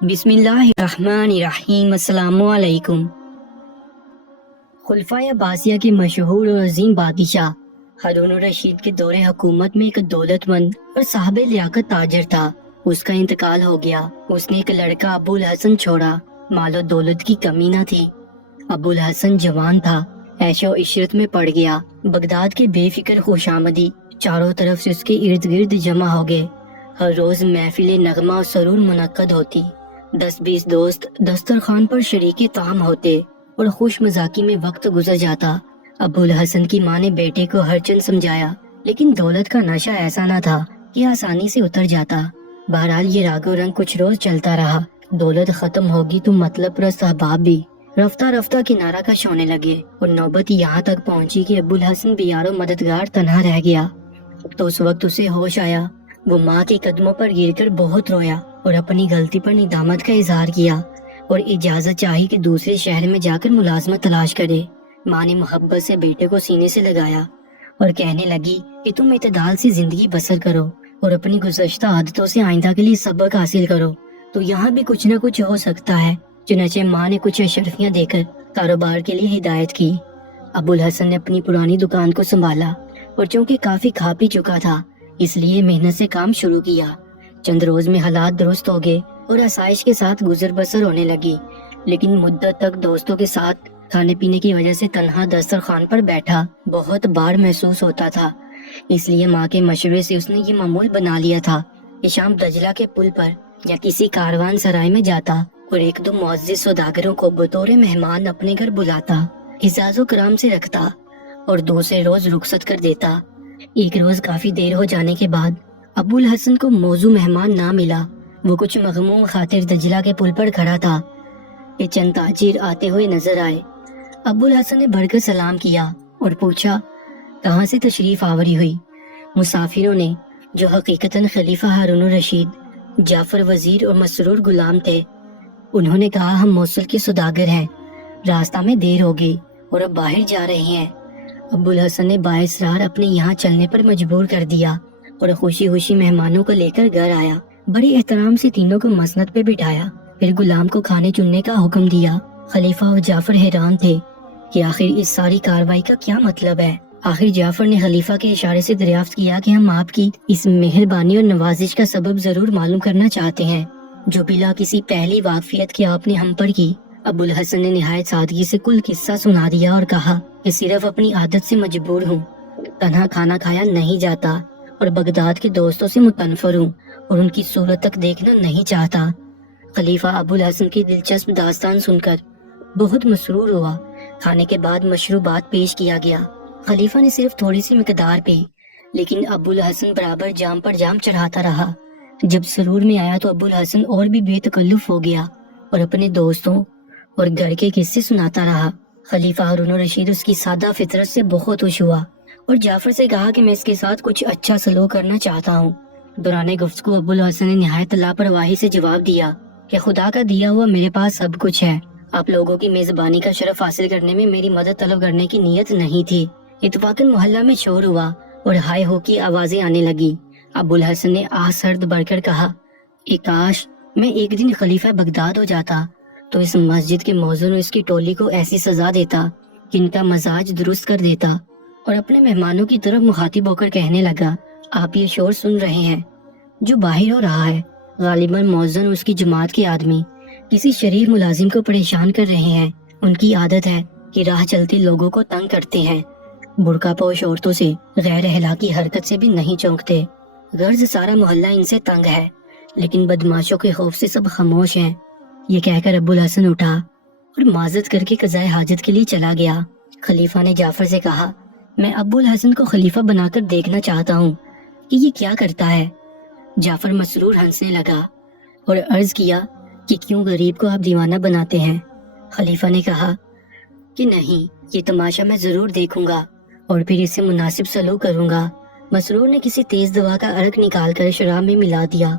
بسم اللہ الرحمن الرحیم۔ السلام علیکم۔ خلفائے عباسیہ کے مشہور اور عظیم بادشاہ ہارون الرشید کے دور حکومت میں ایک دولت مند اور صاحب لیاقت تاجر تھا۔ اس کا انتقال ہو گیا۔ اس نے ایک لڑکا ابو الحسن چھوڑا۔ مال و دولت کی کمی نہ تھی۔ ابو الحسن جوان تھا، عیش و عشرت میں پڑ گیا۔ بغداد کے بے فکر خوشامدی چاروں طرف سے اس کے ارد گرد جمع ہو گئے۔ ہر روز محفل نغمہ و سرور منعقد ہوتی۔ 10-20 دوست دسترخوان پر شریک طعام ہوتے اور خوش مذاقی میں وقت گزر جاتا۔ ابو الحسن کی ماں نے بیٹے کو ہر چند سمجھایا، لیکن دولت کا نشہ ایسا نہ تھا کہ آسانی سے اتر جاتا۔ بہرحال یہ راگ و رنگ کچھ روز چلتا رہا۔ دولت ختم ہوگی تو مطلب پرست احباب بھی رفتہ رفتہ کنارہ کش ہونے لگے، اور نوبت یہاں تک پہنچی کہ ابو الحسن بھی یار و مددگار تنہا رہ گیا۔ تو اس وقت اسے ہوش آیا۔ وہ ماں کے قدموں پر گر کر بہت رویا اور اپنی غلطی پر ندامت کا اظہار کیا، اور اجازت چاہی کہ دوسرے شہر میں جا کر ملازمت تلاش کرے۔ ماں نے محبت سے بیٹے کو سینے سے لگایا اور کہنے لگی کہ تم اعتدال سے زندگی بسر کرو اور اپنی گزشتہ عادتوں سے آئندہ کے لیے سبق حاصل کرو، تو یہاں بھی کچھ نہ کچھ ہو سکتا ہے۔ چنانچہ ماں نے کچھ اشرفیاں دے کر کاروبار کے لیے ہدایت کی۔ ابو الحسن نے اپنی پرانی دکان کو سنبھالا، اور چونکہ کافی کھا پی چکا تھا اس لیے محنت سے کام شروع کیا۔ چند روز میں حالات درست ہو گئے اور آسائش کے ساتھ گزر بسر ہونے لگی، لیکن مدت تک دوستوں کے ساتھ کھانے پینے کی وجہ سے تنہا دسترخوان پر بیٹھا بہت بار محسوس ہوتا تھا۔ اس لیے ماں کے مشورے سے اس نے یہ معمول بنا لیا تھا کہ شام دجلہ کے پل پر یا کسی کاروان سرائے میں جاتا اور 1-2 معزز سوداگروں کو بطور مہمان اپنے گھر بلاتا، اعزاز و کرام سے رکھتا اور دوسرے روز رخصت کر دیتا۔ ایک روز کافی دیر ہو جانے کے بعد ابو الحسن کو موزوں مہمان نہ ملا۔ وہ کچھ مغموم خاطر دجلہ کے پل پر کھڑا تھا کہ چند تاجر آتے ہوئے نظر آئے۔ ابو الحسن نے بڑھ کر سلام کیا اور پوچھا کہاں سے تشریف آوری ہوئی۔ مسافروں نے، جو حقیقتاً خلیفہ ہارون الرشید، جعفر وزیر اور مسرور غلام تھے، انہوں نے کہا ہم موصل کے سوداگر ہیں، راستہ میں دیر ہو گئی اور اب باہر جا رہے ہیں۔ ابو الحسن نے بااصرار اپنے یہاں چلنے پر مجبور کر دیا اور خوشی خوشی مہمانوں کو لے کر گھر آیا۔ بڑے احترام سے تینوں کو مسند پہ بٹھایا، پھر غلام کو کھانے چننے کا حکم دیا۔ خلیفہ اور جعفر حیران تھے کہ آخر اس ساری کاروائی کا کیا مطلب ہے۔ آخر جعفر نے خلیفہ کے اشارے سے دریافت کیا کہ ہم آپ کی اس مہربانی اور نوازش کا سبب ضرور معلوم کرنا چاہتے ہیں، جو بلا کسی پہلی واقفیت کے آپ نے ہم پر کی۔ ابو الحسن نے نہایت سادگی سے کل قصہ سنا دیا اور کہا کہ صرف اپنی عادت سے مجبور ہوں، تنہا کھانا کھایا نہیں جاتا، اور بغداد کے دوستوں سے متنفر ہوں اور ان کی صورت تک دیکھنا نہیں چاہتا۔ خلیفہ ابو الحسن کی دلچسپ داستان سن کر بہت مسرور ہوا۔ کھانے کے بعد مشروبات پیش کیا گیا۔ خلیفہ نے صرف تھوڑی سی مقدار پی، لیکن ابو الحسن برابر جام پر جام چڑھاتا رہا۔ جب سرور میں آیا تو ابو الحسن اور بھی بے تکلف ہو گیا اور اپنے دوستوں اور گھر کے قصے سناتا رہا۔ خلیفہ ہارون الرشید اس کی سادہ فطرت سے بہت خوش ہوا اور جعفر سے کہا کہ میں اس کے ساتھ کچھ اچھا سلوک کرنا چاہتا ہوں۔ دوران گفتگو ابو الحسن نے نہایت لاپرواہی سے جواب دیا کہ خدا کا دیا ہوا میرے پاس سب کچھ ہے، آپ لوگوں کی میزبانی کا شرف حاصل کرنے میں میری مدد طلب کرنے کی نیت نہیں تھی۔ اتفاقاً محلہ میں شور ہوا اور ہائے ہو کی آوازیں آنے لگی۔ ابو الحسن نے آہ سرد بڑھ کر کہا اے کاش میں ایک دن خلیفہ بغداد ہو جاتا تو اس مسجد کے موذن اور اس کی ٹولی کو ایسی سزا دیتا کہ ان کا مزاج درست کر دیتا، اور اپنے مہمانوں کی طرف مخاطب ہو کر کہنے لگا آپ یہ شور سن رہے ہیں جو باہر ہو رہا ہے، غالباً موذن اور اس کی جماعت کے آدمی کسی شریف ملازم کو پریشان کر رہے ہیں۔ ان کی عادت ہے کہ راہ چلتے لوگوں کو تنگ کرتے ہیں، برقع پوش عورتوں سے غیر اخلاقی حرکت سے بھی نہیں چونکتے۔ غرض سارا محلہ ان سے تنگ ہے، لیکن بدماشوں کے خوف سے سب خاموش ہیں۔ یہ کہہ کر ابو الحسن اٹھا اور معذرت کر کے قضائے حاجت کے لیے چلا گیا۔ خلیفہ نے جعفر سے کہا میں ابو الحسن کو خلیفہ بنا کر دیکھنا چاہتا ہوں کہ یہ کیا کرتا ہے۔ جعفر مسرور ہنسنے لگا اور عرض کیا کہ کیوں غریب کو آپ دیوانہ بناتے ہیں؟ خلیفہ نے کہا کہ نہیں، یہ تماشا میں ضرور دیکھوں گا اور پھر اس سے مناسب سلوک کروں گا۔ مسرور نے کسی تیز دوا کا عرق نکال کر شراب میں ملا دیا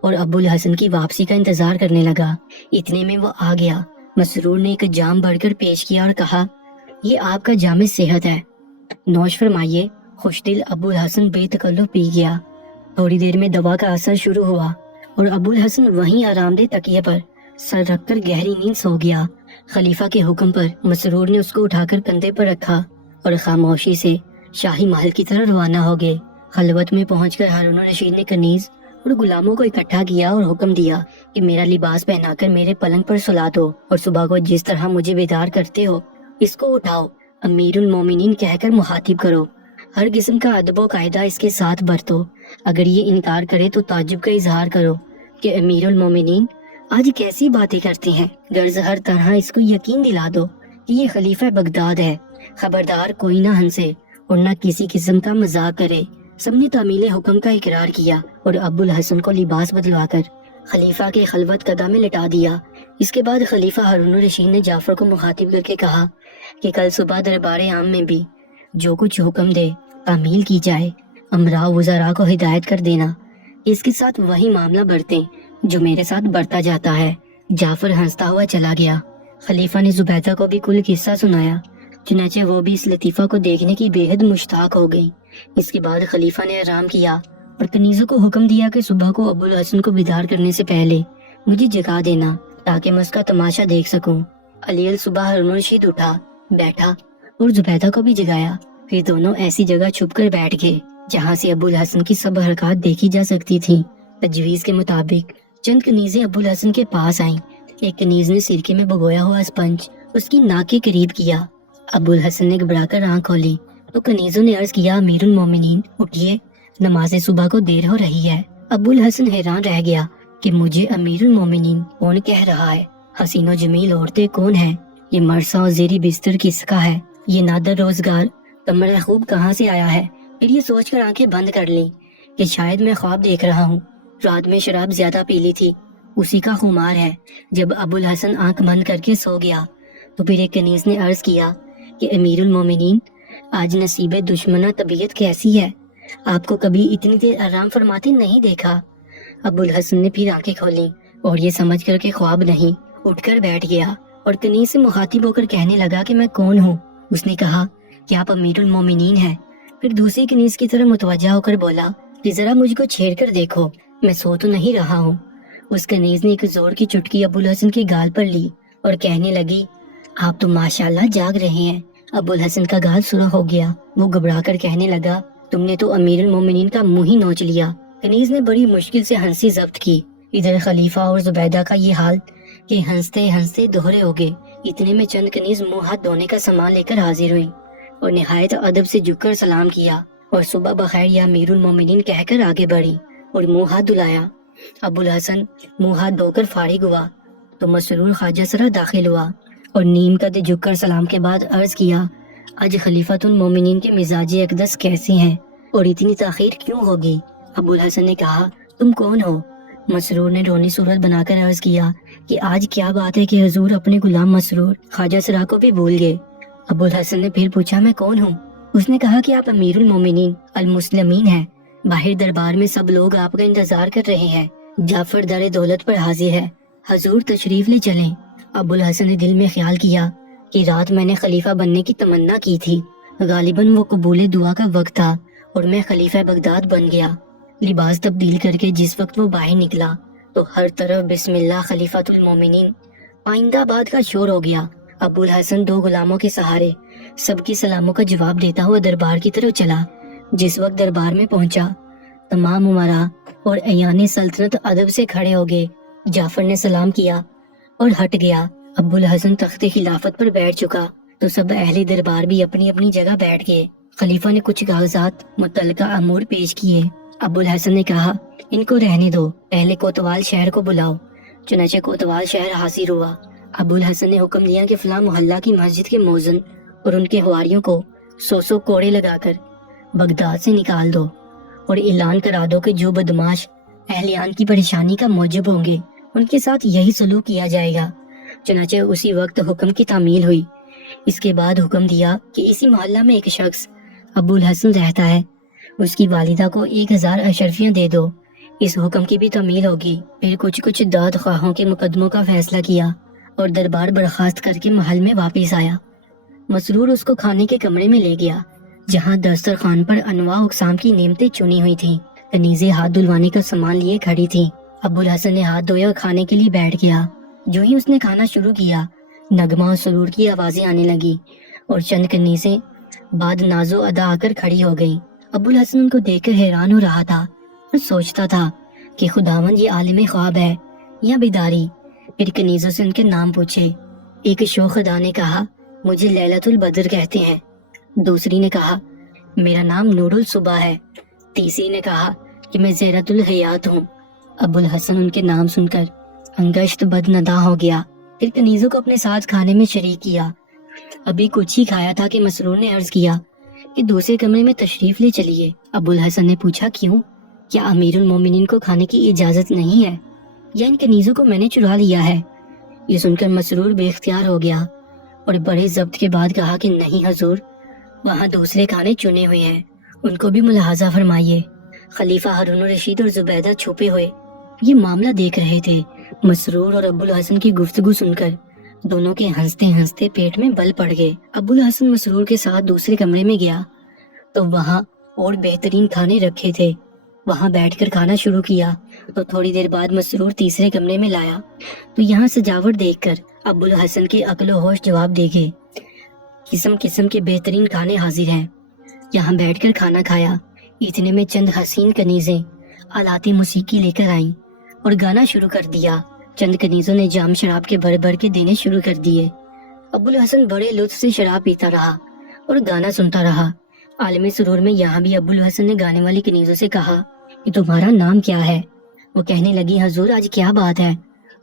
اور ابو الحسن کی واپسی کا انتظار کرنے لگا۔ اتنے میں وہ آ گیا۔ مسرور نے ایک جام بڑھ کر پیش کیا اور کہا یہ آپ کا جام صحت ہے، نوش فرمائیے۔ خوش دل ابو الحسن بے تکلف پی گیا۔ تھوڑی دیر میں دوا کا اثر شروع ہوا اور ابو الحسن وہیں آرام دہ تکیے پر سر رکھ کر گہری نیند سو گیا۔ خلیفہ کے حکم پر مسرور نے اس کو اٹھا کر کندھے پر رکھا اور خاموشی سے شاہی محل کی طرح روانہ ہو گئے۔ خلوت میں پہنچ کر ہارون الرشید نے کنیز اور غلاموں کو اکٹھا کیا اور حکم دیا کہ میرا لباس پہنا کر میرے پلنگ پر سلا دو اور صبح کو جس طرح مجھے بیدار کرتے ہو اس کو اٹھاؤ، امیر المومنین کہہ کر مخاطب کرو، ہر قسم کا ادب و قاعدہ اس کے ساتھ برتو۔ اگر یہ انکار کرے تو تعجب کا اظہار کرو کہ امیر المومنین آج کیسی باتیں کرتے ہیں، غرض ہر طرح اس کو یقین دلا دو کہ یہ خلیفہ بغداد ہے۔ خبردار کوئی نہ ہنسے اور نہ کسی قسم کا مذاق کرے۔ سب نے تعمیل حکم کا اقرار کیا اور ابو الحسن کو لباس بدلوا کر خلیفہ کے خلوت قدہ میں لٹا دیا۔ اس کے بعد خلیفہ ہارون الرشید نے جعفر کو مخاطب کر کے کہا کہ کل صبح دربار عام میں بھی جو کچھ حکم دے تعمیل کی جائے، امراء وزراء کو ہدایت کر دینا اس کے ساتھ وہی معاملہ برتیں جو میرے ساتھ برتا جاتا ہے۔ جعفر ہنستا ہوا چلا گیا۔ خلیفہ نے زبیدہ کو بھی کل قصہ سنایا، چنانچہ وہ بھی اس لطیفہ کو دیکھنے کی بے حد مشتاق ہو گئی۔ اس کے بعد خلیفہ نے آرام کیا اور کنیزوں کو حکم دیا کہ صبح کو ابو الحسن کو بیدار کرنے سے پہلے مجھے جگا دینا تاکہ میں اس کا تماشا دیکھ سکوں۔ علی صبح ہارون الرشید اٹھا، بیٹھا اور زبیدہ کو بھی جگایا۔ پھر دونوں ایسی جگہ چھپ کر بیٹھ گئے جہاں سے ابو الحسن کی سب حرکات دیکھی جا سکتی تھیں۔ تجویز کے مطابق چند کنیزیں ابو الحسن کے پاس آئیں۔ ایک کنیز نے سرکے میں بھگویا ہوا اسپنج اس کی ناک کے قریب کیا۔ ابو الحسن نے گھبرا کر آنکھ کھولی تو کنیزوں نے عرض کیا، امیر المومنین اٹھیے، نماز صبح کو دیر ہو رہی ہے۔ ابو الحسن حیران رہ گیا کہ مجھے امیر المومنین کون کہہ رہا ہے؟ حسین و جمیل عورتیں کون ہیں؟ یہ مرثا اور زیری بستر کس کا ہے؟ یہ نادر روزگار کمرہ خوب کہاں سے آیا ہے؟ پھر یہ سوچ کر آنکھیں بند کر لیں کہ شاید میں خواب دیکھ رہا ہوں۔ رات میں شراب زیادہ پی لی تھی، اسی کا خمار ہے۔ جب ابو الحسن آنکھ بند کر کے سو گیا تو پھر ایک کنیز نے عرض کیا کہ امیر المومنین آج نصیب دشمنہ طبیعت کیسی ہے؟ آپ کو کبھی اتنی دیر آرام فرماتے نہیں دیکھا۔ ابو الحسن نے پھر آنکھیں کھولیں اور یہ سمجھ کر کہ خواب نہیں، اٹھ کر بیٹھ گیا اور کنیز سے مخاطب ہو کر کہنے لگا کہ میں کون ہوں؟ اس نے کہا کہ آپ امیر المومنین ہیں۔ پھر دوسری کنیز کی طرف متوجہ ہو کر بولا کہ ذرا مجھ کو چھیڑ کر دیکھو، میں سو تو نہیں رہا ہوں۔ اس کنیز نے ایک زور کی چٹکی ابو الحسن کے گال پر لی اور کہنے لگی، آپ تو ماشاءاللہ جاگ رہے ہیں۔ ابو الحسن کا گال سرخ ہو گیا، وہ گھبرا کر کہنے لگا، تم نے تو امیر المومنین کا منہ ہی نوچ لیا۔ کنیز نے بڑی مشکل سے ہنسی ضبط کی۔ ادھر خلیفہ اور زبیدہ کا یہ حال کہ ہنستے ہنستے دوہرے ہو گئے۔ اتنے میں چند کنیز منہ ہاتھ دھونے کا سامان لے کر حاضر ہوئیں اور نہایت ادب سے جھک کر سلام کیا اور صبح بخیر یا امیر المومنین کہہ کر آگے بڑھی اور منہ ہاتھ دھلایا۔ ابو الحسن منہ ہاتھ دھو کر فارغ ہوا تو مسرور خواجہ سرا داخل ہوا اور نیم قد جھک کر سلام کے بعد عرض کیا، آج خلیفۃ المومنین کے مزاج اقدس کیسے ہیں اور اتنی تاخیر کیوں ہوگی؟ ابو الحسن نے کہا، تم کون ہو؟ مسرور نے رونی صورت بنا کر عرض کیا کہ آج کیا بات ہے کہ حضور اپنے غلام مسرور خواجہ سرا کو بھی بھول گئے۔ ابو الحسن نے پھر پوچھا، میں کون ہوں؟ اس نے کہا کہ آپ امیر المومنین المسلمین ہیں، باہر دربار میں سب لوگ آپ کا انتظار کر رہے ہیں، جعفر در دولت پر حاضر ہے، حضور تشریف لے چلیں۔ ابو الحسن نے دل میں خیال کیا کہ رات میں نے خلیفہ بننے کی تمنا کی تھی، غالباً وہ قبول دعا کا وقت تھا اور میں خلیفہ بغداد بن گیا۔ لباس تبدیل کر کے جس وقت وہ باہر نکلا تو ہر طرف بسم اللہ خلیفۃ المومنین آئندہ آباد کا شور ہو گیا۔ ابو الحسن دو غلاموں کے سہارے سب کی سلاموں کا جواب دیتا ہوا دربار کی طرف چلا۔ جس وقت دربار میں پہنچا تمام امراء اور ایان سلطنت ادب سے کھڑے ہو گئے۔ جعفر نے سلام کیا اور ہٹ گیا۔ ابو الحسن تخت خلافت پر بیٹھ چکا تو سب اہل دربار بھی اپنی اپنی جگہ بیٹھ گئے۔ خلیفہ نے کچھ کاغذات متعلقہ امور پیش کیے۔ ابو الحسن نے کہا، ان کو رہنے دو، پہلے کوتوال شہر کو بلاؤ۔ چنانچہ کوتوال شہر حاضر ہوا۔ ابو الحسن نے حکم دیا کہ فلاں محلہ کی مسجد کے مؤذن اور ان کے حواریوں کو 100 کوڑے لگا کر بغداد سے نکال دو اور اعلان کرا دو کہ جو بدماش اہلیان کی پریشانی کا موجب ہوں گے ان کے ساتھ یہی سلوک کیا جائے گا۔ چنانچہ اسی وقت حکم کی تعمیل ہوئی۔ اس کے بعد حکم دیا کہ اسی محلہ میں ایک شخص ابو الحسن رہتا ہے، اس کی والدہ کو 1000 اشرفیاں دے دو۔ اس حکم کی بھی تعمیل ہوگی۔ پھر کچھ داد خواہوں کے مقدموں کا فیصلہ کیا اور دربار برخاست کر کے محل میں واپس آیا۔ مسرور اس کو کھانے کے کمرے میں لے گیا جہاں دسترخوان پر انواع اقسام کی نعمتیں چنی ہوئی تھیں۔ کنیزیں ہاتھ دھلوانے کا سامان لیے کھڑی تھیں۔ ابو الحسن نے ہاتھ دھوئے اور کھانے کے لیے بیٹھ گیا۔ جو ہی اس نے کھانا شروع کیا، نغمہ اور سرور کی آوازیں آنے لگی اور چند کنیزیں بعد نازو ادا آ کر کھڑی ہو گئی۔ ابو الحسن ان کو دیکھ کر حیران ہو رہا تھا اور سوچتا تھا کہ خداوند یہ عالم خواب ہے یا بیداری۔ پھر کنیزوں سے ان کے نام پوچھے۔ ایک شوخ ادا نے کہا، مجھے لیلۃ البدر کہتے ہیں۔ دوسری نے کہا، میرا نام نور الصبح ہے۔ تیسری نے کہا کہ میں زہرۃ الحیات ہوں۔ ابو الحسن ان کے نام سن کر انگشت بدندا ہو گیا۔ پھر کنیزوں کو اپنے ساتھ کھانے میں شریک کیا۔ ابھی کچھ ہی کھایا تھا کہ مسرور نے عرض کیا کہ دوسرے کمرے میں تشریف لے چلیے۔ ابو الحسن نے پوچھا، کیوں؟ کیا امیر المومنین کو کھانے کی اجازت نہیں ہے یا ان کنیزوں کو میں نے چرا لیا ہے؟ یہ سن کر مسرور بے اختیار ہو گیا اور بڑے ضبط کے بعد کہا کہ نہیں حضور، وہاں دوسرے کھانے چنے ہوئے ہیں، ان کو بھی ملاحظہ فرمائیے۔ خلیفہ ہارون الرشید اور زبیدہ چھپے ہوئے یہ معاملہ دیکھ رہے تھے۔ مسرور اور ابو الحسن کی گفتگو سن کر دونوں کے ہنستے ہنستے پیٹ میں بل پڑ گئے۔ ابو الحسن مسرور کے ساتھ دوسرے کمرے میں گیا تو وہاں اور بہترین کھانے رکھے تھے۔ وہاں بیٹھ کر کھانا شروع کیا تو تھوڑی دیر بعد مسرور تیسرے کمرے میں لایا تو یہاں سجاوٹ دیکھ کر ابو الحسن کے عقل و ہوش جواب دے گئے، قسم قسم کے بہترین کھانے حاضر ہیں۔ یہاں بیٹھ کر کھانا کھایا۔ اتنے میں چند حسین کنیزیں آلات موسیقی لے کر آئیں اور گانا شروع کر دیا۔ چند کنیزوں نے جام شراب کے بھر بھر کے دینے شروع کر دیے۔ ابو الحسن بڑے لطف سے شراب پیتا رہا اور گانا سنتا رہا۔ عالم سرور میں یہاں بھی ابو الحسن نے گانے والی کنیزوں سے کہا کہ تمہارا نام کیا ہے؟ وہ کہنے لگی، حضور آج کیا بات ہے،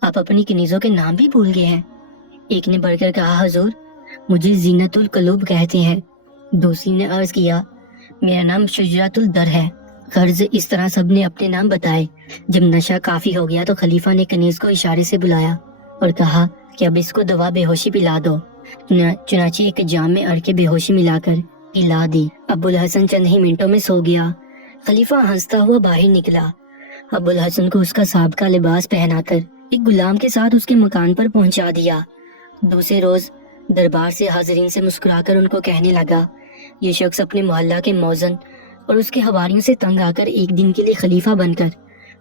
آپ اپنی کنیزوں کے نام بھی بھول گئے ہیں۔ ایک نے بڑھ کر کہا، حضور مجھے زینت القلوب کہتے ہیں۔ دوسری نے عرض کیا، میرا نام شجرۃ الدر ہے۔ غرض اس طرح سب نے اپنے نام بتائے۔ جب نشہ کافی ہو گیا تو خلیفہ نے کنیز کو اشارے سے بلایا اور کہا کہ اب اس کو دوا بے ہوشی پلا دو۔ چنانچہ ایک جام میں عرق بے ہوشی ملا کر پلا دی۔ ابو الحسن چند ہی منٹوں میں سو گیا۔ خلیفہ ہنستا ہوا باہر نکلا۔ ابو الحسن کو اس کا سابقہ لباس پہنا کر ایک غلام کے ساتھ اس کے مکان پر پہنچا دیا۔ دوسرے روز دربار سے حاضرین سے مسکرا کر ان کو کہنے لگا، یہ شخص اپنے محلہ کے موزن اور اس کے حواریوں سے تنگ آ کر ایک دن کے لیے خلیفہ بن کر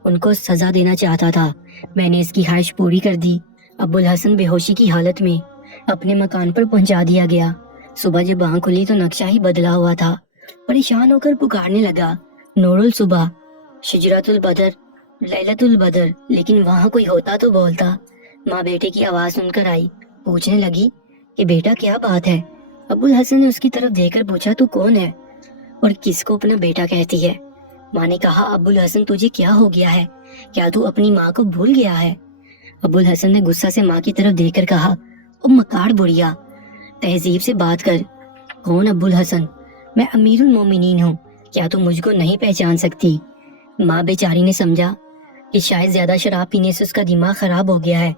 ان کو سزا دینا چاہتا تھا۔ میں نے اس کی خواہش پوری کر دی۔ ابو الحسن بے ہوشی کی حالت میں اپنے مکان پر پہنچا دیا گیا۔ صبح جب آنکھ کھلی تو نقشہ ہی بدلا ہوا تھا۔ پریشان ہو کر پکارنے لگا، نور الصبح، شجرۃ البدر، لیلۃ البدر، لیکن وہاں کوئی ہوتا تو بولتا۔ ماں بیٹے کی آواز سن کر آئی، پوچھنے لگی کہ بیٹا کیا بات ہے؟ ابو الحسن نے اس کی طرف دیکھ کر پوچھا، تو کون ہے اور کس کو اپنا بیٹا کہتی ہے؟ ماں نے کہا، ابو الحسن تجھے کیا ہو گیا ہے؟ کیا تو اپنی ماں کو بھول گیا ہے؟ ابو الحسن نے غصہ سے ماں کی طرف دیکھ کر کہا، او مکار بڑھیا، تہذیب سے بات کر۔ کون ابو الحسن؟ میں امیر المومنین ہوں، کیا تو مجھ کو نہیں پہچان سکتی؟ ماں بیچاری نے سمجھا کہ شاید زیادہ شراب پینے سے اس کا دماغ خراب ہو گیا ہے۔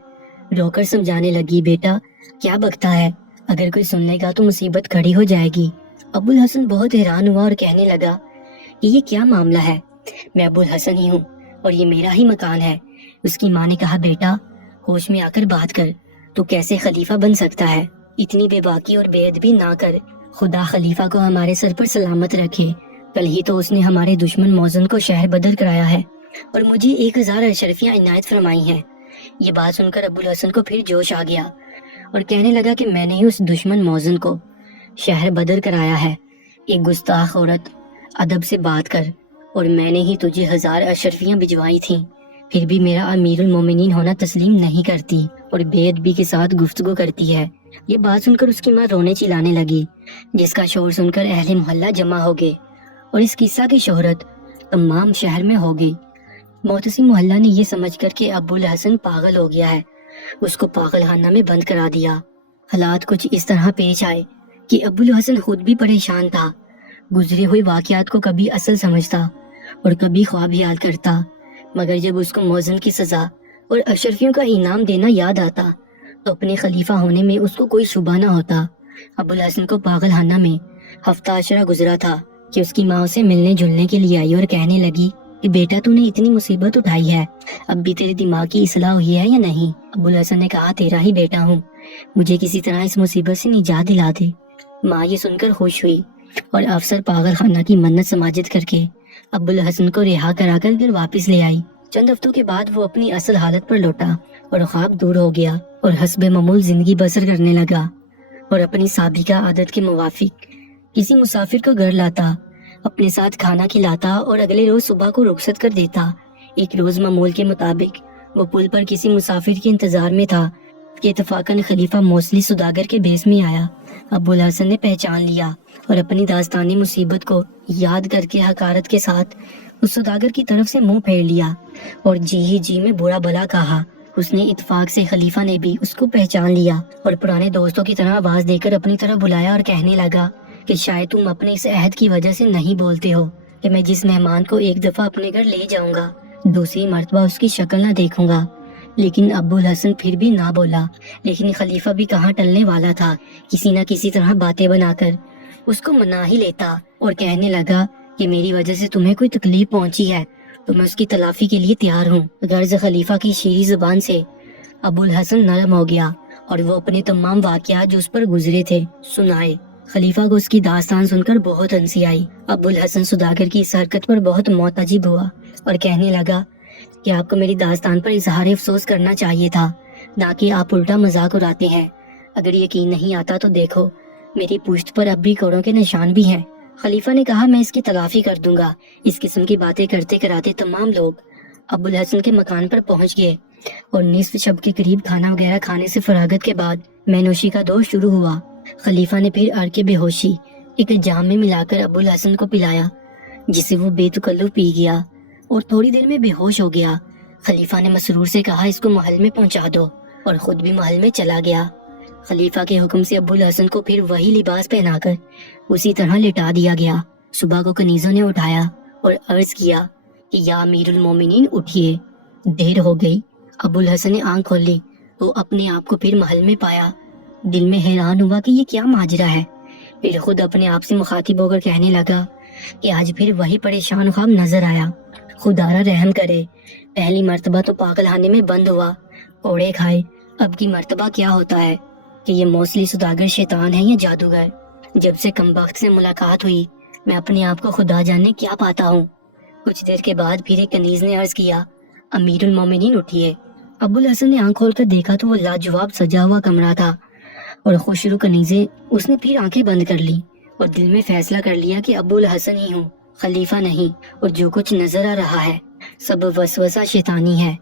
رو کر سمجھانے لگی، بیٹا کیا بکتا ہے، اگر کوئی سن لے گا تو مصیبت کھڑی ہو جائے گی۔ ابو الحسن بہت حیران ہوا اور کہنے لگا کہ یہ کیا معاملہ ہے، میں ابو الحسن ہی ہوں اور یہ میرا ہی مکان ہے۔ اس کی ماں نے کہا، بیٹا ہوش میں آ کر بات کر، تو کیسے خلیفہ بن سکتا ہے؟ اتنی بے باکی اور بے ادبی نہ کر۔ خدا خلیفہ کو ہمارے سر پر سلامت رکھے۔ کل ہی تو اس نے ہمارے دشمن موزن کو شہر بدر کرایا ہے اور مجھے 1000 اشرفیاں عنایت فرمائی ہیں۔ یہ بات سن کر ابو الحسن کو پھر جوش آ گیا اور کہنے لگا کہ میں نے ہی اس دشمن موزن کو شہر بدر کرایا ہے۔ ایک گستاخ عورت، ادب سے بات کر، اور میں نے ہی تجھے 1000 اشرفیاں بھجوائی تھیں، پھر بھی میرا امیر المومنین ہونا تسلیم نہیں کرتی اور بے ادبی کے ساتھ گفتگو کرتی ہے۔ یہ بات سن کر اس کی ماں رونے چلانے لگی، جس کا شور سن کر اہل محلہ جمع ہو گئے اور اس قصہ کی شہرت تمام شہر میں ہو گئی۔ محتسم محلہ نے یہ سمجھ کر کہ ابو الحسن پاگل ہو گیا ہے، اس کو پاگل خانہ میں بند کرا دیا۔ حالات کچھ اس طرح پیش آئے کہ ابو الحسن خود بھی پریشان تھا۔ گزرے ہوئے واقعات کو کبھی اصل سمجھتا اور کبھی خواب یاد کرتا، مگر جب اس کو موزن کی سزا اور اشرفیوں کا انعام دینا یاد آتا تو اپنے خلیفہ ہونے میں اس کو کوئی شبہ نہ ہوتا۔ ابو الحسن کو پاگل خانہ میں ہفتہ عشرہ گزرا تھا کہ اس کی ماں اسے ملنے جلنے کے لیے آئی اور کہنے لگی کہ بیٹا تو نے اتنی مصیبت اٹھائی ہے، اب بھی تیرے دماغ کی اصلاح ہوئی ہے یا نہیں؟ ابو الحسن نے کہا، تیرا ہی بیٹا ہوں، مجھے کسی طرح اس مصیبت سے نجات دلا دے۔ ماں یہ سن کر خوش ہوئی اور افسر پاگل خانہ کی منت سماجت کر کے ابو الحسن کو رہا کرا کر گھر واپس لے آئی۔ چند ہفتوں کے بعد وہ اپنی اصل حالت پر لوٹا اور خواب دور ہو گیا اور حسب معمول زندگی بسر کرنے لگا اور اپنی سابقہ عادت کے موافق کسی مسافر کو گھر لاتا، اپنے ساتھ کھانا کھلاتا اور اگلے روز صبح کو رخصت کر دیتا۔ ایک روز معمول کے مطابق وہ پل پر کسی مسافر کے انتظار میں تھا کہ اتفاقاً خلیفہ موصلی سوداگر کے بھیس میں آیا۔ ابوالحسن نے پہچان لیا اور اپنی داستانی مصیبت کو یاد کر کے حقارت کے ساتھ اس سوداگر کی طرف سے منہ پھیر لیا اور جی میں برا بلا کہا۔ اس نے اتفاق سے خلیفہ نے بھی اس کو پہچان لیا اور پرانے دوستوں کی طرح آواز دے کر اپنی طرف بلایا اور کہنے لگا کہ شاید تم اپنے اس عہد کی وجہ سے نہیں بولتے ہو کہ میں جس مہمان کو ایک دفعہ اپنے گھر لے جاؤں گا دوسری مرتبہ اس کی شکل نہ دیکھوں گا۔ لیکن ابوالحسن پھر بھی نہ بولا، لیکن خلیفہ بھی کہاں ٹلنے والا تھا، کسی نہ کسی طرح باتیں بنا کر اس کو منا ہی لیتا اور کہنے لگا کہ میری وجہ سے تمہیں کوئی تکلیف پہنچی ہے تو میں اس کی تلافی کے لیے تیار ہوں۔ غرض خلیفہ کی شیریں زبان سے ابوالحسن نرم ہو گیا اور وہ اپنے تمام واقعات جو اس پر گزرے تھے سنائے۔ خلیفہ کو اس کی داستان سن کر بہت ہنسی آئی۔ ابوالحسن سوداگر کی اس حرکت پر بہت معتجب ہوا اور کہنے لگا کہ آپ کو میری داستان پر اظہار افسوس کرنا چاہیے تھا، نہ کہ آپ الٹا مذاق اڑاتے ہیں۔ اگر یقین نہیں آتا تو دیکھو، میری پشت پر اب بھی کوڑوں کے نشان بھی ہیں۔ خلیفہ نے کہا میں اس کی تلافی کر دوں گا۔ اس قسم کی باتیں کرتے کراتے تمام لوگ ابوالحسن کے مکان پر پہنچ گئے اور نصف شب کے قریب کھانا وغیرہ کھانے سے فراغت کے بعد میں نوشی کا دور شروع ہوا۔ خلیفہ نے پھر عرق بے ہوشی ایک جام میں ملا کر ابوالحسن کو پلایا، جسے وہ بے تکلف پی گیا اور تھوڑی دیر میں بے ہوش ہو گیا۔ خلیفہ نے مسرور سے کہا اس کو محل میں پہنچا دو اور خود بھی محل میں چلا گیا۔ خلیفہ کے حکم سے ابوالحسن کو پھر وہی لباس پہنا کر اسی طرح لٹا دیا گیا۔ صبح کو کنیزوں نے اٹھایا اور عرض کیا کہ یا امیر المومنین اٹھیے، دیر ہو گئی۔ ابوالحسن نے آنکھ کھولی تو اپنے آپ کو پھر محل میں پایا۔ دل میں حیران ہوا کہ یہ کیا ماجرا ہے، پھر خود اپنے آپ سے مخاطب ہو کر کہنے لگا کہ آج پھر وہی پریشان خواب نظر آیا۔ خدا را رحم کرے، پہلی مرتبہ تو پاگل خانے میں بند ہوا، کوڑے کھائے، اب کی مرتبہ کیا ہوتا ہے کہ یہ موصلی سوداگر شیطان ہے یا جادوگر۔ جب سے کمبخت سے ملاقات ہوئی میں اپنے آپ کو خدا جانے کیا پاتا ہوں۔ کچھ دیر کے بعد پھر ایک کنیز نے عرض کیا امیر المومنین اٹھیے۔ ابوالحسن نے آنکھ کھول کر دیکھا تو وہ لاجواب سجا ہوا کمرہ تھا اور خوشرو کنیزیں۔ اس نے پھر آنکھیں بند کر لی اور دل میں فیصلہ کر لیا کہ ابوالحسن ہی ہوں، خلیفہ نہیں، اور جو کچھ نظر آ رہا ہے سب وسوسہ شیطانی ہے۔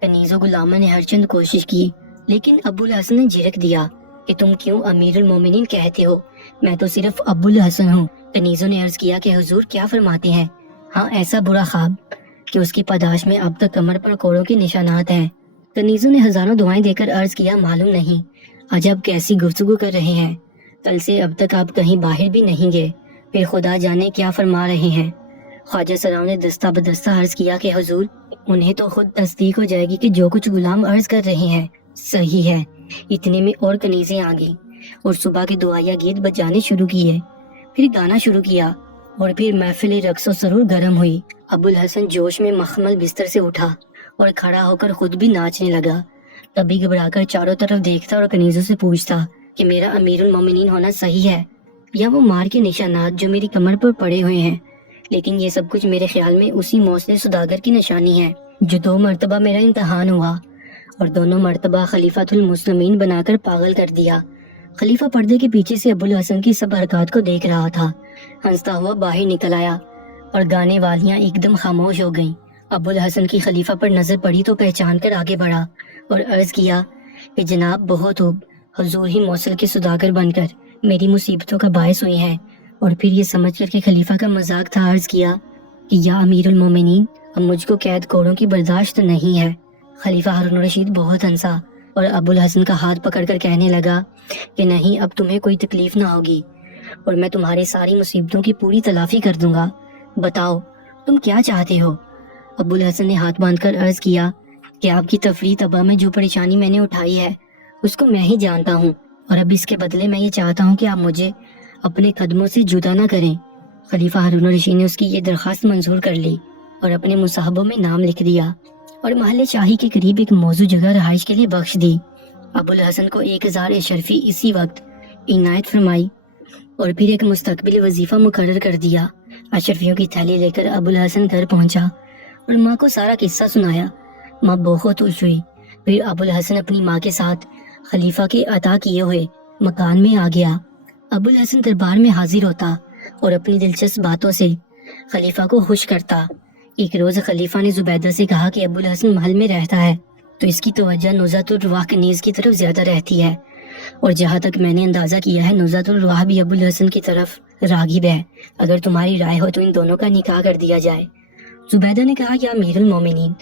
کنیزوں غلاموں نے ہر چند کوشش کی لیکن ابوالحسن نے جھڑک دیا کہ تم کیوں امیر المومنین کہتے ہو، میں تو صرف ابوالحسن ہوں۔ کنیزوں نے عرض کیا کہ حضور کیا فرماتے ہیں؟ ہاں، ایسا برا خواب کہ اس کی پاداش میں اب تک کمر پر کوڑوں کے نشانات ہیں۔ کنیزوں نے ہزاروں دعائیں دے کر عرض کیا معلوم نہیں، عجب کیسی گفتگو کر رہے ہیں، کل سے اب تک آپ کہیں باہر بھی نہیں گئے، پھر خدا جانے کیا فرما رہے ہیں۔ خواجہ سراؤں نے دستہ بدستہ عرض کیا کہ حضور انہیں تو خود تصدیق ہو جائے گی کہ جو کچھ غلام عرض کر رہے ہیں صحیح ہے۔ اتنے میں اور کنیزیں آ گئیں اور صبح کے دعائیا گیت بجانے شروع کیے، پھر گانا شروع کیا اور پھر محفل رقص و سرور گرم ہوئی۔ ابوالحسن جوش میں مخمل بستر سے اٹھا اور کھڑا ہو کر خود بھی ناچنے لگا۔ کبھی گھبرا کر چاروں طرف دیکھتا اور کنیزوں سے پوچھتا کہ میرا امیر المومنین ہونا صحیح ہے یا وہ مار کے نشانات جو میری کمر پر پڑے ہوئے ہیں، لیکن یہ سب کچھ میرے خیال میں اسی موصلی سوداگر کی نشانی ہے جو 2 مرتبہ میرا امتحان ہوا اور دونوں مرتبہ خلیفۃ المسلمین بنا کر پاگل کر دیا۔ خلیفہ پردے کے پیچھے سے ابوالحسن کی سب حرکات کو دیکھ رہا تھا، ہنستا ہوا باہر نکل آیا اور گانے والیاں ایک دم خاموش ہو گئیں۔ ابوالحسن کی خلیفہ پر نظر پڑی تو پہچان کر آگے بڑھا اور عرض کیا کہ جناب بہت خوب، حضور ہی موصل کے سوداگر بن کر میری مصیبتوں کا باعث ہوئی ہیں۔ اور پھر یہ سمجھ کر کہ خلیفہ کا مذاق تھا عرض کیا کہ یا امیر المومنین اب مجھ کو قید کوڑوں کی برداشت نہیں ہے۔ خلیفہ ہارون الرشید بہت ہنسا اور ابوالحسن کا ہاتھ پکڑ کر کہنے لگا کہ نہیں، اب تمہیں کوئی تکلیف نہ ہوگی اور میں تمہاری ساری مصیبتوں کی پوری تلافی کر دوں گا۔ بتاؤ تم کیا چاہتے ہو؟ ابوالحسن نے ہاتھ باندھ کر عرض کیا کہ آپ کی تفریح تباہ میں جو پریشانی میں نے اٹھائی ہے اس کو میں ہی جانتا ہوں، اور اب اس کے بدلے میں یہ چاہتا ہوں کہ آپ مجھے اپنے قدموں سے جدا نہ کریں۔ خلیفہ ہارون الرشید نے اس کی یہ درخواست منظور کر لی اور اپنے مصاحبوں میں نام لکھ دیا اور محل شاہی کے قریب ایک موزوں جگہ رہائش کے لیے بخش دی۔ ابوالحسن کو 1000 اشرفی اسی وقت عنایت فرمائی اور پھر ایک مستقبل وظیفہ مقرر کر دیا۔ اشرفیوں کی تھیلی لے کر ابوالحسن گھر پہنچا اور ماں کو سارا قصہ سنایا۔ ماں بہت خوش ہوئی۔ پھر ابو الحسن اپنی ماں کے ساتھ خلیفہ کے عطا کیے ہوئے مکان میں آ گیا۔ ابو الحسن دربار میں حاضر ہوتا اور اپنی دلچسپ باتوں سے خلیفہ کو خوش کرتا۔ ایک روز خلیفہ نے زبیدہ سے کہا کہ ابو الحسن محل میں رہتا ہے تو اس کی توجہ نزہۃ الرواح کنیز کی طرف زیادہ رہتی ہے، اور جہاں تک میں نے اندازہ کیا ہے نزہۃ الرواح بھی ابو الحسن کی طرف راغب ہے۔ اگر تمہاری رائے ہو تو ان دونوں کا نکاح کر دیا جائے۔ زبیدہ نے کہا کہ امیر المومنین،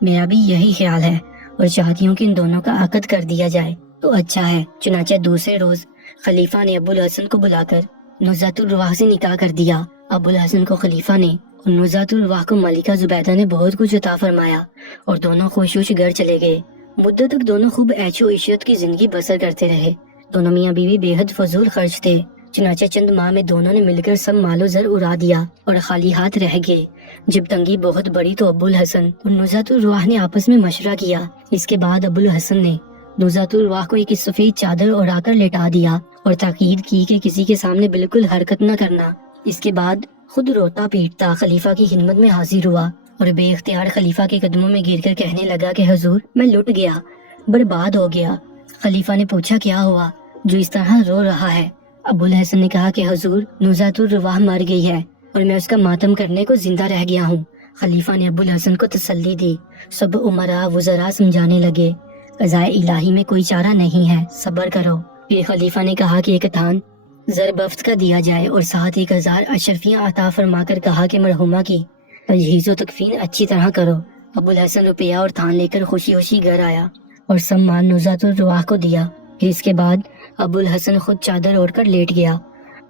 میرا بھی یہی خیال ہے اور چاہتی ہوں کہ ان دونوں کا عقد کر دیا جائے تو اچھا ہے۔ چنانچہ دوسرے روز خلیفہ نے ابو الحسن کو بلا کر نزہۃ الرواح سے نکاح کر دیا۔ ابو الحسن کو خلیفہ نے اور نزہۃ الرواح کو ملکہ زبیدہ نے بہت کچھ عطا فرمایا اور دونوں خوش خوش گھر چلے گئے۔ مدت تک دونوں خوب عیش و عشرت کی زندگی بسر کرتے رہے۔ دونوں میاں بیوی بے حد فضول خرچ تھے۔ چنانچہ چند ماہ میں دونوں نے مل کر سب مال و زر اڑا دیا اور خالی ہاتھ رہ گئے۔ جب تنگی بہت بڑی تو ابو الحسن اور نزہۃ الرواح نے آپس میں مشورہ کیا۔ اس کے بعد ابو الحسن نے نزہۃ الرواح کو ایک سفید چادر اڑا کر لٹا دیا اور تاکید کی کہ کسی کے سامنے بالکل حرکت نہ کرنا۔ اس کے بعد خود روتا پیٹتا خلیفہ کی خدمت میں حاضر ہوا اور بے اختیار خلیفہ کے قدموں میں گر کر کہنے لگا کہ حضور، میں لٹ گیا، برباد ہو گیا۔ خلیفہ نے پوچھا کیا ہوا جو اس طرح رو رہا ہے؟ ابو الحسن نے کہا کہ حضور، نزہۃ الرواح مر گئی ہے اور میں اس کا ماتم کرنے کو زندہ رہ گیا ہوں۔ خلیفہ نے ابو الحسن کو تسلی دی۔ سب عمراء وزراء سمجھانے لگے، قضاء الہی میں کوئی چارہ نہیں ہے، صبر کرو۔ پھر خلیفہ نے کہا کہ ایک تھان زربفت کا دیا جائے اور ساتھ 1000 اشرفیاں عطا فرما کر کہا کہ مرحومہ کی تجہیز و تکفین اچھی طرح کرو۔ ابو الحسن روپیہ اور تھان لے کر خوشی خوشی گھر آیا اور سب مال نزہۃ الرواح کو دیا۔ پھر اس کے بعد ابو الحسن خود چادر اوڑھ کر لیٹ گیا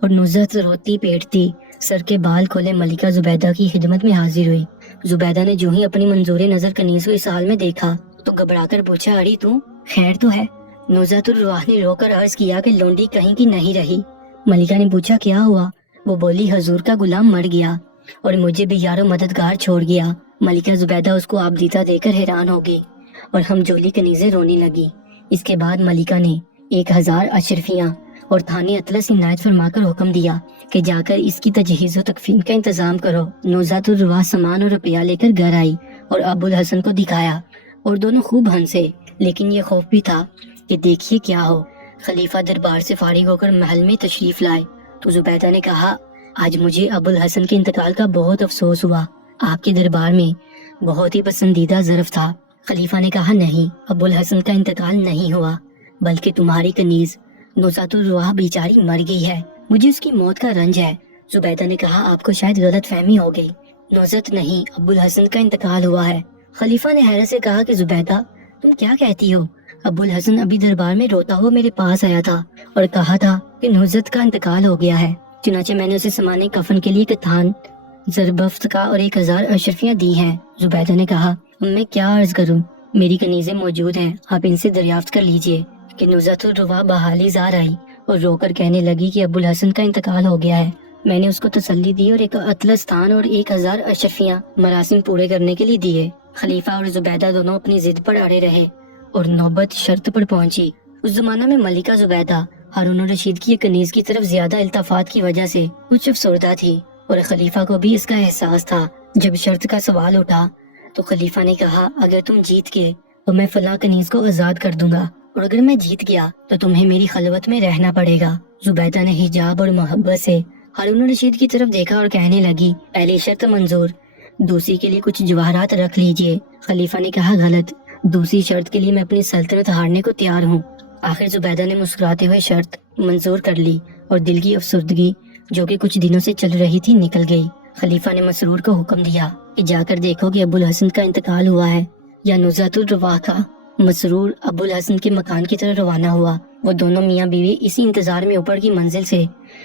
اور نزہت روتی پیٹتی سر کے بال کھولے ملکہ زبیدہ کی خدمت میں حاضر ہوئی۔ زبیدہ نے جو ہی اپنی منظور نظر کنیز کو اس حال میں دیکھا تو گھبرا کر پوچھا، اری تو خیر تو ہے؟ نزہۃ الرواح نے رو کر عرض کیا کہ لونڈی کہیں کی نہیں رہی۔ ملکہ نے پوچھا کیا ہوا؟ وہ بولی، حضور کا غلام مر گیا اور مجھے بھی یار و مددگار چھوڑ گیا۔ ملکہ زبیدہ اس کو آبدیتا دے کر حیران ہو گئی اور ہم جولی کنیزیں رونے لگی۔ اس کے بعد ملکہ نے 1000 اشرفیاں اور تھانے اطلس عنایت فرما کر حکم دیا کہ جا کر اس کی تجہیز و تکفین کا انتظام کرو۔ نزہۃ الرواح سامان اور روپیہ لے کر گھر آئی اور ابو الحسن کو دکھایا اور دونوں خوب ہنسے، لیکن یہ خوف بھی تھا کہ دیکھیے کیا ہو۔ خلیفہ دربار سے فارغ ہو کر محل میں تشریف لائے تو زبیدہ نے کہا، آج مجھے ابو الحسن کے انتقال کا بہت افسوس ہوا، آپ کے دربار میں بہت ہی پسندیدہ ظرف تھا۔ خلیفہ نے کہا، نہیں، ابو الحسن کا انتقال نہیں ہوا بلکہ تمہاری کنیز نزہۃ الرواح بیچاری مر گئی ہے، مجھے اس کی موت کا رنج ہے۔ زبیدہ نے کہا، آپ کو شاید غلط فہمی ہو گئی، نزہت نہیں، ابو الحسن کا انتقال ہوا ہے۔ خلیفہ نے حیرت سے کہا کہ زبیدہ، تم کیا کہتی ہو؟ ابو الحسن ابھی دربار میں روتا ہوا میرے پاس آیا تھا اور کہا تھا کہ نزہت کا انتقال ہو گیا ہے، چنانچہ میں نے اسے سامان کفن کے لیے ایک تھان زربفت کا اور 1000 اشرفیاں دی ہیں۔ زبیدہ نے کہا، میں کیا عرض کروں، میری کنیزیں موجود ہیں، آپ ان سے دریافت کر لیجئے۔ کہ نزہۃ الرواح بحالی زار آئی اور رو کر کہنے لگی کہ ابو الحسن کا انتقال ہو گیا ہے۔ میں نے اس کو تسلی دی اور ایک اطلس تھان اور 1000 اشرفیاں مراسم پورے کرنے کے لیے دیے۔ خلیفہ اور زبیدہ دونوں اپنی ضد پر اڑے رہے اور نوبت شرط پر پہنچی۔ اس زمانہ میں ملکہ زبیدہ ہارون الرشید کی کنیز کی طرف زیادہ التفات کی وجہ سے کچھ افسردہ تھی اور خلیفہ کو بھی اس کا احساس تھا۔ جب شرط کا سوال اٹھا تو خلیفہ نے کہا، اگر تم جیت گئے تو میں فلاں کنیز کو آزاد کر دوں گا، اور اگر میں جیت گیا تو تمہیں میری خلوت میں رہنا پڑے گا۔ زبیدہ نے حجاب اور محبت سے ہارون الرشید کی طرف دیکھا اور کہنے لگی، پہلی شرط منظور، دوسری کے لیے کچھ جواہرات رکھ لیجئے۔ خلیفہ نے کہا، غلط، دوسری شرط کے لیے میں اپنی سلطنت ہارنے کو تیار ہوں۔ آخر زبیدہ نے مسکراتے ہوئے شرط منظور کر لی اور دل کی افسردگی جو کہ کچھ دنوں سے چل رہی تھی نکل گئی۔ خلیفہ نے مسرور کو حکم دیا کہ جا کر دیکھو کہ ابو الحسن کا انتقال ہوا ہے یا نزہۃ الرواح کا۔ مسرور ابو الحسن کے مکان کی طرف روانہ ہوا۔ وہ دونوں میاں بیوی اسی انتظار میں اوپر کی منزل سے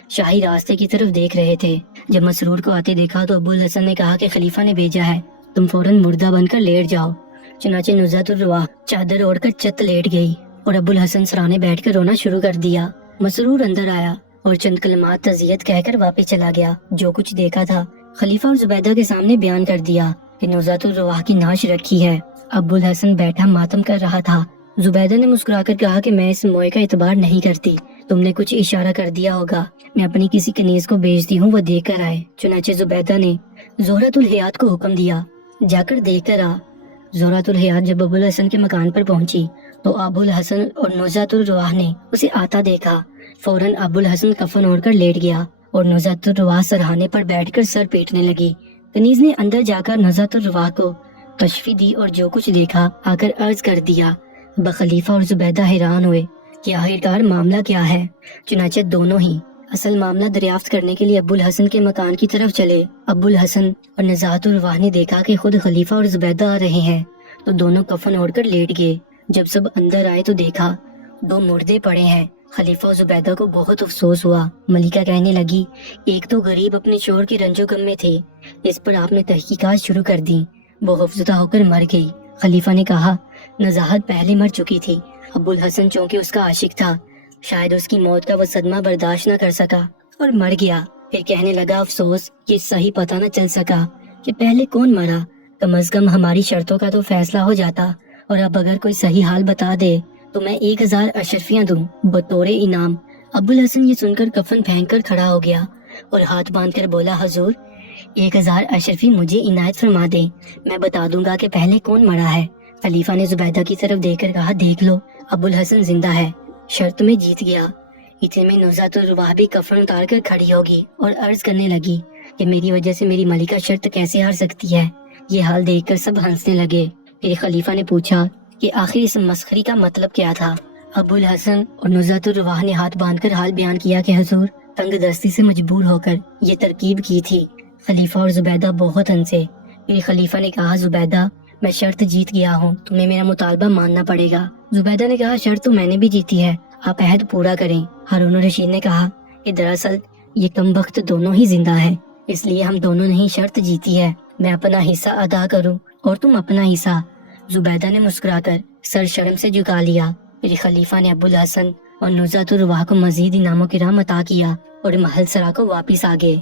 شاہی راستے کی طرف دیکھ رہے تھے۔ جب مسرور کو آتے دیکھا تو ابو الحسن نے کہا کہ خلیفہ نے بھیجا ہے، تم فوراً مردہ بن کر لیٹ جاؤ۔ چنانچہ نزہۃ الرواح چادر اوڑھ کر چت لیٹ گئی اور ابو الحسن سرانے بیٹھ کر رونا شروع کر دیا۔ مسرور اندر آیا اور چند کلمات تعزیت کہہ کر واپس چلا گیا۔ جو کچھ دیکھا تھا خلیفہ اور زبیدہ کے سامنے بیان کر دیا کہ نزہۃ الرواح کی نعش رکھی ہے۔ ابو الحسن بیٹھا ماتم کر رہا تھا۔ زبیدہ نے مسکرا کر کہا کہ میں اس موئے کا اعتبار نہیں کرتی، تم نے کچھ اشارہ کر دیا ہوگا، میں اپنی کسی کنیز کو بھیجتی ہوں، وہ دے کر آئے۔ چنانچہ زبیدہ نے زہرۃ الحیات کو حکم دیا جا کر دیکھ کر آ۔ زورات الحیات جب ابو الحسن کے مکان پر پہنچی تو ابو الحسن اور نوزات الرواح نے اسے آتا دیکھا۔ فوراً ابو الحسن کفن اوڑھ کر لیٹ گیا اور نوزات الرواح سرہانے پر بیٹھ کر سر پیٹنے لگی۔ کنیز نے اندر جا کر نوزات الرواح کو تشفی دی اور جو کچھ دیکھا آ کر عرض کر دیا۔ ابا خلیفہ اور زبیدہ حیران ہوئے کہ آخرکار معاملہ کیا ہے۔ چنانچہ دونوں ہی اصل معاملہ دریافت کرنے کے لیے ابو الحسن کے مکان کی طرف چلے۔ ابو الحسن اور نزاہت الرواح نے دیکھا کہ خود خلیفہ اور زبیدہ آ رہے ہیں تو دونوں کفن اوڑھ کر لیٹ گئے۔ جب سب اندر آئے تو دیکھا 2 مردے پڑے ہیں۔ خلیفہ اور زبیدہ کو بہت افسوس ہوا۔ ملکہ کہنے لگی، ایک تو غریب اپنے شوہر کے رنج و غم میں تھے، اس پر آپ نے تحقیقات شروع کر دی، وہ خوفزدہ ہو کر مر گئی۔ خلیفہ نے کہا، نزاہت پہلے مر چکی تھی، ابو الحسن چونکہ اس کا عاشق تھا، شاید اس کی موت کا وہ صدمہ برداشت نہ کر سکا اور مر گیا۔ پھر کہنے لگا، افسوس یہ صحیح پتہ نہ چل سکا کہ پہلے کون مرا، کم از کم ہماری شرطوں کا تو فیصلہ ہو جاتا، اور اب اگر کوئی صحیح حال بتا دے تو میں 1000 اشرفیاں دوں بطور انعام۔ ابو الحسن یہ سن کر کفن پھینک کر کھڑا ہو گیا اور ہاتھ باندھ کر بولا، حضور 1000 اشرفی مجھے عنایت فرما دیں، میں بتا دوں گا کہ پہلے کون مرا ہے۔ خلیفہ نے زبیدہ کی طرف دیکھ کر کہا، دیکھ لو ابو الحسن زندہ ہے، شرط میں جیت گیا۔ اتنے میں نوزات الرواح بھی کفن اتار کر کھڑی ہوگی اور عرض کرنے لگی کہ میری وجہ سے میری ملکہ شرط کیسے ہار سکتی ہے۔ یہ حال دیکھ کر سب ہنسنے لگے۔ پھر خلیفہ نے پوچھا کہ آخر اس مسخری کا مطلب کیا تھا۔ ابو الحسن اور نوزات الرواح نے ہاتھ باندھ کر حال بیان کیا کہ حضور تنگ دستی سے مجبور ہو کر یہ ترکیب کی تھی۔ خلیفہ اور زبیدہ بہت ہنسے۔ پھر خلیفہ نے کہا، زبیدہ میں شرط جیت گیا ہوں، تمہیں میرا مطالبہ ماننا پڑے گا۔ زبیدہ نے کہا، شرط تو میں نے بھی جیتی ہے، آپ عہد پورا کریں۔ ہارون الرشید نے کہا کہ دراصل یہ کم بخت دونوں ہی زندہ ہیں، اس لیے ہم دونوں نے ہی شرط جیتی ہے، میں اپنا حصہ ادا کروں اور تم اپنا حصہ۔ زبیدہ نے مسکرا کر سر شرم سے جھکا لیا۔ پھر خلیفہ نے ابو الحسن اور نوزات الرواح کو مزید انعام و کرام عطا کیا اور محل سرا کو واپس آ گئے۔